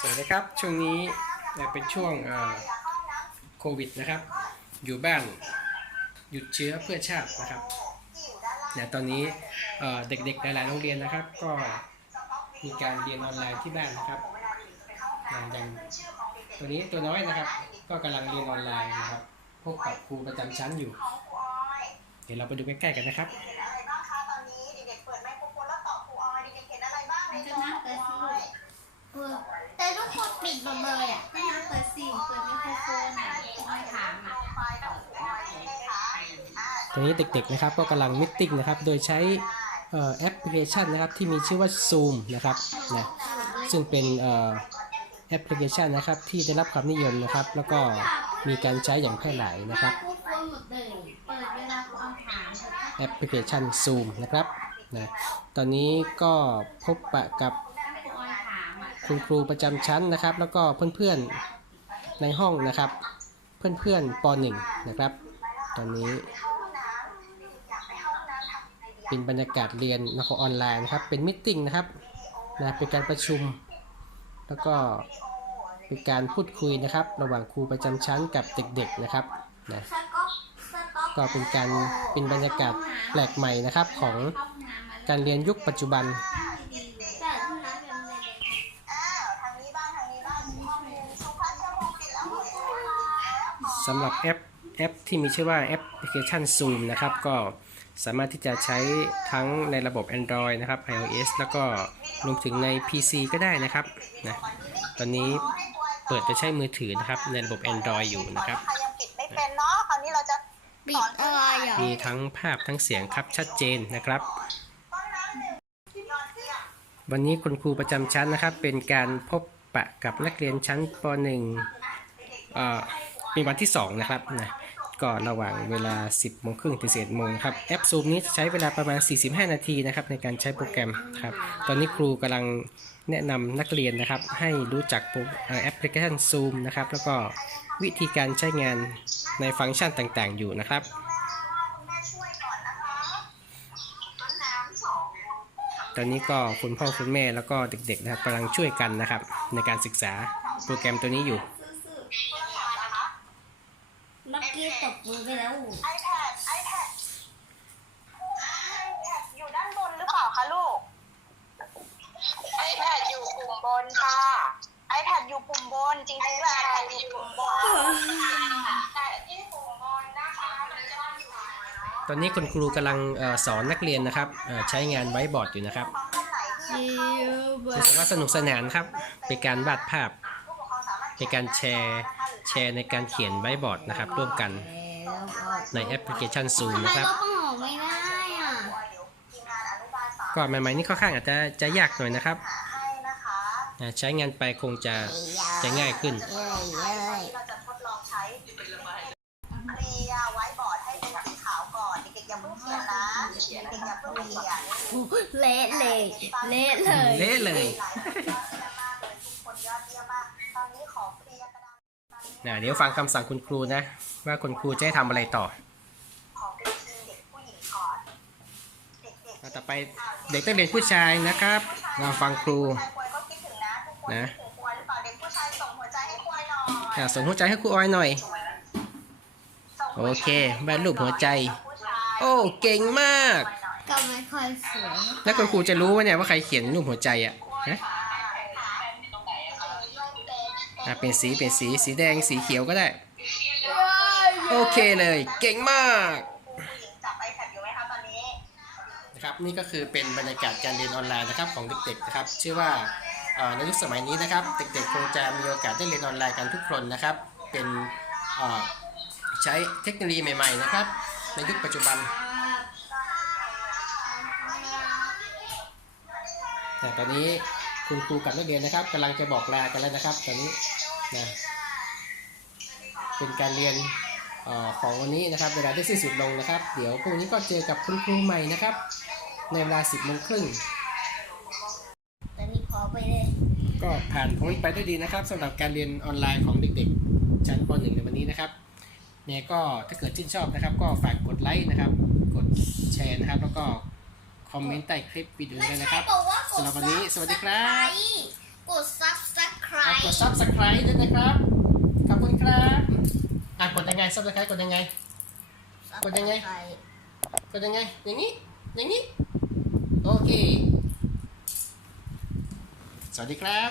สวัสดีครับ ช่วงนี้เป็นช่วงโควิดนะครับ อยู่บ้านหยุดเชื้อเพื่อชาตินะครับเนี่ยตอนนี้เด็กๆหลายๆโรงเรียนนะครับ ก็มีการเรียนออนไลน์ที่บ้านนะครับอย่างตัวนี้ตัวน้อยนะครับ ก็กำลังเรียนออนไลน์นะครับพบกับครูประจำชั้นอยู่ เดี๋ยวเราไปดูใกล้ๆกันนะครับ ตอนนี้เด็กๆนะครับก็กำลังมิทติ้งนะครับ โดยใช้แอปพลิเคชันนะครับที่มีชื่อว่า Zoom นะครับนะซึ่งเป็นออแอปพลิเคชันนะครับที่ได้รับความนิยมนะครับ แล้วก็มีการใช้อย่างแพร่หลายนะครับแอปพลิเคชัน Zoom นะครับนะตอนนี้ก็พบปะกับครูออยถามอะคุณครูประจำชั้นนะครับ แล้วก็เพื่อนๆในห้องนะครับ เพื่อนๆป .1 นะครับ ตอนนี้ เป็นบรรยากาศเรียนนะครับออนไลน์นะครับ เป็นมิทติ้งนะครับนะเป็นการประชุม แล้วก็เป็นการพูดคุยนะครับ ระหว่างครูประจำชั้นกับเด็กๆนะครับนะก็เป็นการเป็นบรรยากาศแปลกใหม่นะครับของการเรียนยุคปัจจุบันแต่ทุกนั้นเป็นเลยอ้าวทางนี้บ้างทางนี้บ้างห้องหนึงสุภาพจะมองปิดแล้วปิดแล้วสำหรับแอป แอปที่มีชื่อว่าแอปพลิเคชัน Zoom นะครับ ก็สามารถที่จะใช้ทั้งในระบบ Android นะครับ iOS แล้วก็รวมถึงใน PC ก็ได้นะครับนะตอนนี้เปิดจะใช้มือถือนะครับในระบบ Android อยู่นะครับใครยังปิดไม่เป็นเนาะคราวนี้เราจะปิดอะไรอะมีทั้งภาพทั้งเสียงครับชัดเจนนะครับต้นน้ำหนึ่งยอดเยี่ยมวันนี้คุณครูประจำชั้นนะครับ เป็นการพบปะกับนักเรียนชั้นป .1 เอ่อเป็นวันที่ 2 นะครับนะ ก็ระหว่างเวลา 10โมงครึ่งถึง11โมงครับแอป Zoom นี้ใช้เวลาประมาณ 45 นาทีนะครับในการใช้โปรแกรมครับตอนนี้ครูกำลังแนะนำนักเรียนนะครับ ให้รู้จักโปรเอ่อแอปพลิเคชัน Zoom นะครับแล้วก็วิธีการใช้งานในฟังก์ชันต่างๆ อยู่นะครับตอนนี้ก็คุณพ่อคุณแม่แล้วก็เด็กๆนะครับกำลังช่วยกันนะครับในการศึกษาโปรแกรมตัวนี้อยู่ บมือไปแล้ว iPad iPad iPad อยู่ด้านบนหรือเปล่าคะลูก iPad อยู่ปุ่มบนค่ะ iPad อยู่ปุ่มบนจริงๆแล้ว iPad อยู่ปุ่มบนแต่ที่ปุ่มบนนะคะมันจะอยู่เนาะตอนนี้คุณครูกำลังเออสอนนักเรียนนะครับเอ่อใช้งานไว้บอร์ดอยู่นะครับฟังท่านไหนที่ รู้สึกว่าสนุกสนานครับ เป็นการวาดภาพ ผู้ปกครองสามารถเป็นการแชร์ แชร์ในการเขียนไว้บอร์ดนะครับ ร่วมกันแล้วก็ ในแอปพลิเคชัน Zoom ทำไมนะครับก็ต้องออกไม่ได้อะเดี๋ยวทีมงานอนุบาลสามก็ใหม่ๆนี่ค่อนข้างอาจจะจะยากหน่อยนะครับหาให้นะคะอ่าใช้งานไปคงจะจะง่ายขึ้น เย้เย้เราจะทดลองใช้เคลียร์ไว้บอร์ดให้เป็นสีขาวก่อนเด็กๆอย่าเพิ่งเขียนนะเด็กๆอย่าเพิ่งเขียนเละเลยเละเลย เละเลยหลายคนยอดเยี่ยมมากเลย นะเดี๋ยวฟังคำสั่งคุณครูนะ ว่าคุณครูจะให้ทำอะไรต่อขอเป็นทีมเด็กผู้หญิงก่อนเด็กๆแล้วต่อไปเด็กต้องเรียนผู้ชายนะครับเราฟังครูผู้ชายควายก็คิดถึงนะทุกคนนะคิดถึงควายหรือเปล่าเด็กผู้ชายส่งหัวใจให้ควายหน่อยอ่าส่งหัวใจให้ครูออยหน่อยส่งโอหัวใจเควาดรูปหัวใจผู้ชายโอ้เก่งมาก ก็ไม่ค่อยสวยแล้วคุณครูจะรู้ว่าเนี่ยว่าใครเขียนรูปหัวใจอะฮะ อะเป็นสีเป็นสีสีแดงสีเขียวก็ได้ โอเคเลย เก่งมากผู้หญิงจับ iPad อยู่ไหมคะตอนนี้นะครับนี่ก็คือเป็นบรรยากาศการเรียนออนไลน์นะครับของเด็กๆนะครับเชื่อว่าเอ่อในยุคสมัยนี้นะครับ เด็กๆคงจะมีโอกาสได้เรียนออนไลน์กันทุกคนนะครับ เป็นเอ่อใช้เทคโนโลยีใหม่ๆนะครับ ในยุคปัจจุบันแต่ตอนนี้คุณครูกับนักเรียนนะครับกำลังจะบอกลากันแล้วนะครับ ตอนนี้ นะเป็นการเรียนเออของวันนี้นะครับ เวลาได้สิ้นสุดลงนะครับ เดี๋ยวพรุ่งนี้ก็เจอกับคุณครูใหม่นะครับ ในเวลา 10โมงครึ่งตอนนี้พอไปเลย ก็ผ่านพ้นไปด้วยดีนะครับสำหรับการเรียนออนไลน์ของเด็กๆ ชั้นป .1 ในวันนี้นะครับเนี่ยก็ถ้าเกิดชื่นชอบนะครับ ก็ฝากกดไลค์นะครับ กดแชร์นะครับ แล้วก็คอมเมนต์ใต้คลิปวิดีโอด้วยนะครับบอกว่าสำหรับวันนี้ สวัสดีครับกด subscribe อะกด subscribe ด้วยนะครับ ขอบคุณครับอะกดยังไง subscribe กดยังไง กดยังไง กดยังไง อย่างนี้ อย่างนี้ โอเค สวัสดีครับ